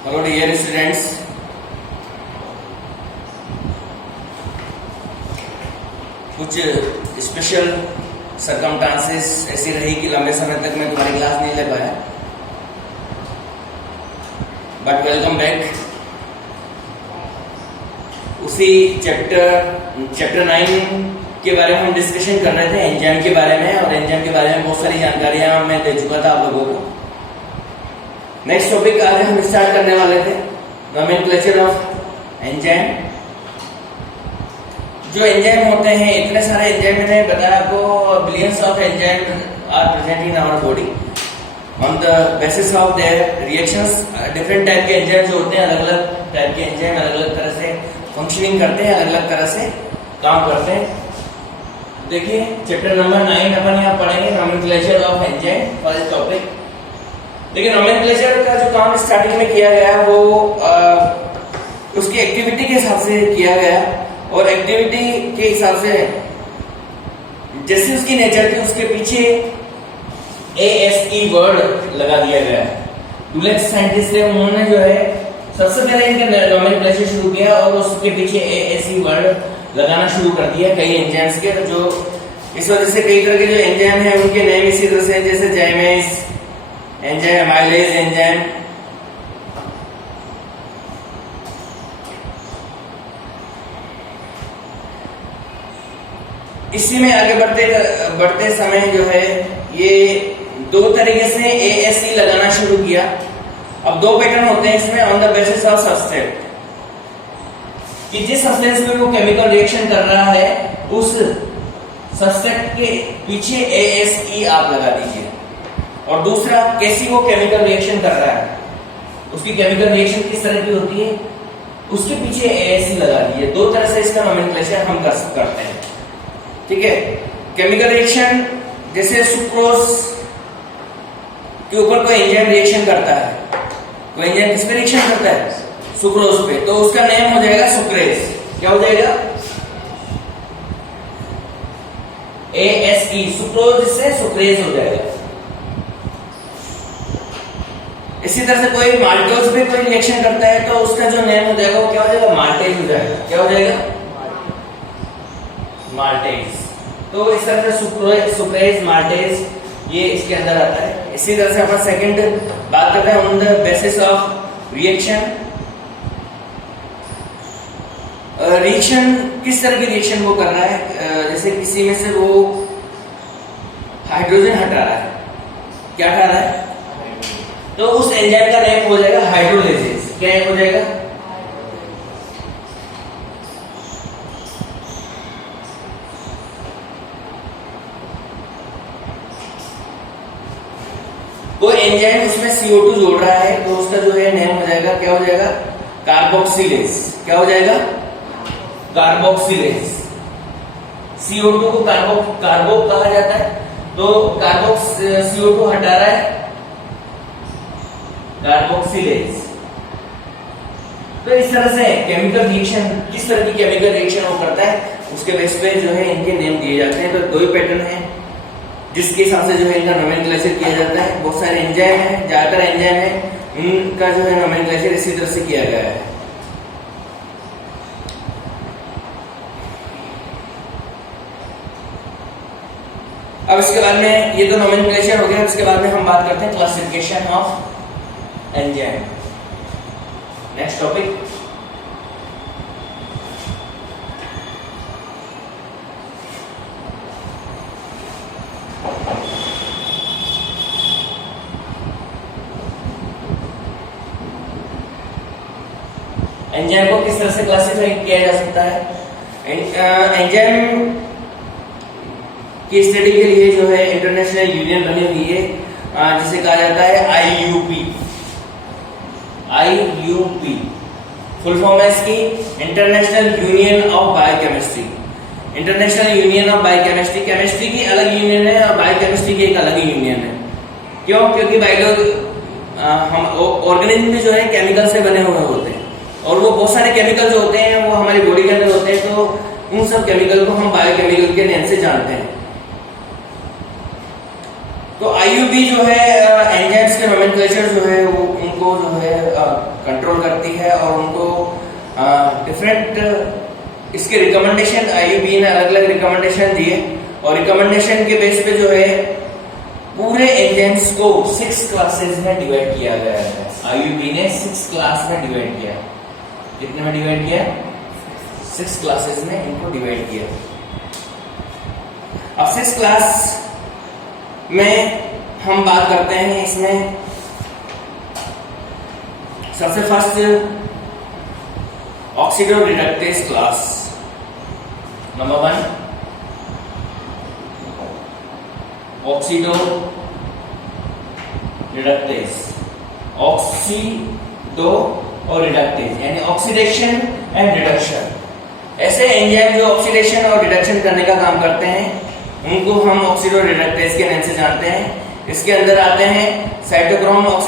Hello dear students, कुछ special circumstances ऐसी रही कि लंबे समय तक मैं तुम्हारी क्लास नहीं ले पाया, बट वेलकम बैक। उसी चैप्टर 9 के बारे में हम डिस्कशन कर रहे थे, एंजाइम के बारे में, और एंजाइम के बारे में बहुत सारी जानकारियां मैं दे चुका था आप लोगों को। नेक्स्ट टॉपिक आज हम स्टार्ट करने वाले थे, नोमेनक्लेचर ऑफ एंजाइम। जो एंजाइम होते हैं, इतने सारे एंजाइम मैंने बताया आपको, billions of enzyme are present in our body on the basis of their reactions. Different type के एंजाइम जो होते हैं, अलग अलग टाइप के एंजाइम अलग अलग तरह से फंक्शनिंग करते हैं, अलग अलग तरह से काम करते हैं। देखिए चैप्टर नंबर 9 अपन यहाँ पढ़ेंगे, nomenclature of enzyme first topic. देखिए नोमेनक्लेचर का जो काम स्टार्टिंग में किया गया वो उसकी एक्टिविटी के हिसाब से किया गया, और एक्टिविटी के हिसाब से जैसे उसकी नेचर थी उसके पीछे ASE वर्ड लगा दिया गया है। डुलेक्स साइंटिस्ट है, उन्होंने जो है सबसे पहले इनका नोमेनक्लेचर शुरू किया और उसके पीछे ASE वर्ड लगाना शुरू कर दिया कई एंजाइम्स के। जो इस वजह से कई तरह के जो एंजाइम है उनके नेम इसी तरह से, जैसे जाइमेज एंजाइम, अमाइलेज एंजाइम। इसी में आगे बढ़ते समय जो है ये दो तरीके से ASE लगाना शुरू किया। अब दो पैटर्न होते हैं इसमें, on the basis of substance, कि जिस सब्सटेंस में वो केमिकल रिएक्शन कर रहा है उस सब्सटेंस के पीछे ASE आप लगा दीजिए। और दूसरा, कैसी वो केमिकल रिएक्शन कर रहा है, उसकी केमिकल रिएक्शन किस तरह की होती है, उसके पीछे ASE लगा दीजिए। दो तरह से इसका नोमेनक्लेचर हम करते हैं, ठीक है। केमिकल रिएक्शन, जैसे सुक्रोज के ऊपर कोई एंजाइम रिएक्शन करता है, कोई एंजाइम किस पे रिएक्शन करता है, सुक्रोज पे, तो उसका नेम हो जाएगा सुक्रेज। क्या हो जाएगा, ASE, सुक्रोज से सुक्रेज हो जाएगा। इसी तरह से कोई माल्टोज पे कोई रिएक्शन करता है तो उसका जो नेम हो जाएगा वो क्या हो जाएगा, माल्टेज हो जाएगा। क्या हो जाएगा, माल्टेज। तो इस तरह से सुक्रेज, माल्टेज ये इसके अंदर आता है। इसी तरह से अपन सेकंड बात कर रहे हैं, on the basis of reaction. Reaction किस तरह की रिएक्शन वो कर रहा है, जैसे किसी में से वो हाइड्रोजन हटा रहा है, क्या हटा रहा है, तो उस एंजाइम का नेम हो जाएगा हाइड्रोलाइसिस। क्या हो जाएगा, कोई एंजाइम उसमें CO2 जोड़ रहा है तो उसका जो है नेम हो जाएगा, क्या हो जाएगा, कार्बोक्सिलेज। क्या हो जाएगा, कार्बोक्सिलेज। CO2 को कार्बो कहा जाता है, तो CO2 हटा रहा है, कार्बोक्सिलेज। तो इस तरह से केमिकल रिएक्शन, किस तरह की केमिकल रिएक्शन वो करता है उसके बेस पे जो है इनके नेम दिए जाते हैं। तो दो ही पैटर्न है जिसके हिसाब से जो है इनका नोमेनक्लेचर किया जाता है। बहुत सारे एंजाइम है, ज्यादातर एंजाइम है, इनका जो है नोमेनक्लेचर इसी तरह से किया गया है। अब इसके बाद में, ये तो नोमेनक्लेचर हो गया, इसके बाद में हम बात करते हैं classification of enzyme. Next topic, enzyme को किस तरह से क्लासिफाई किया जा सकता है। एंजाइम की स्टडी के लिए जो है इंटरनेशनल यूनियन बनी हुई है, जिसे कहा जाता है IUP। फुल फॉर्म है इसकी international union of biochemistry. International union of biochemistry, chemistry की अलग यूनियन है और बायोकेमिस्ट्री की एक अलग यूनियन है। क्यों, क्योंकि हम ऑर्गेनिज्म में जो है केमिकल से बने हुए होते हैं, और वो बहुत सारे केमिकल जो होते हैं वो हमारी बॉडी के अंदर होते हैं, तो उन सब केमिकल को हम बायोकेमिकल के नेम से जानते हैं। तो IUP जो है एंजाइम्स के नोमेनक्लेचर जो है वो को जो है कंट्रोल करती है और उनको डिफरेंट इसके रिकमेंडेशन आईयूबी ने अलग अलग रिकमेंडेशन दिए और रिकमेंडेशन के बेस पे जो है पूरे एंजाइम्स को 6 क्लासेस में डिवाइड किया गया है। आईयूबी ने 6 क्लास में डिवाइड किया। कितने में डिवाइड किया? 6 क्लासेस में इनको डिवाइड किया। अब 6 क्लास में हम बात करते हैं। इसमें सबसे first oxido reductase class number 1, oxido reductase, oxido और रिडक्टेज यानी ऑक्सीडेशन एंड रिडक्शन। ऐसे एंजाइम जो ऑक्सीडेशन और रिडक्शन करने का काम करते हैं उनको हम ऑक्सीडो रिडक्टेज के नाम से जानते हैं। इसके अंदर आते हैं साइटोक्रोम ऑक्सीडेशन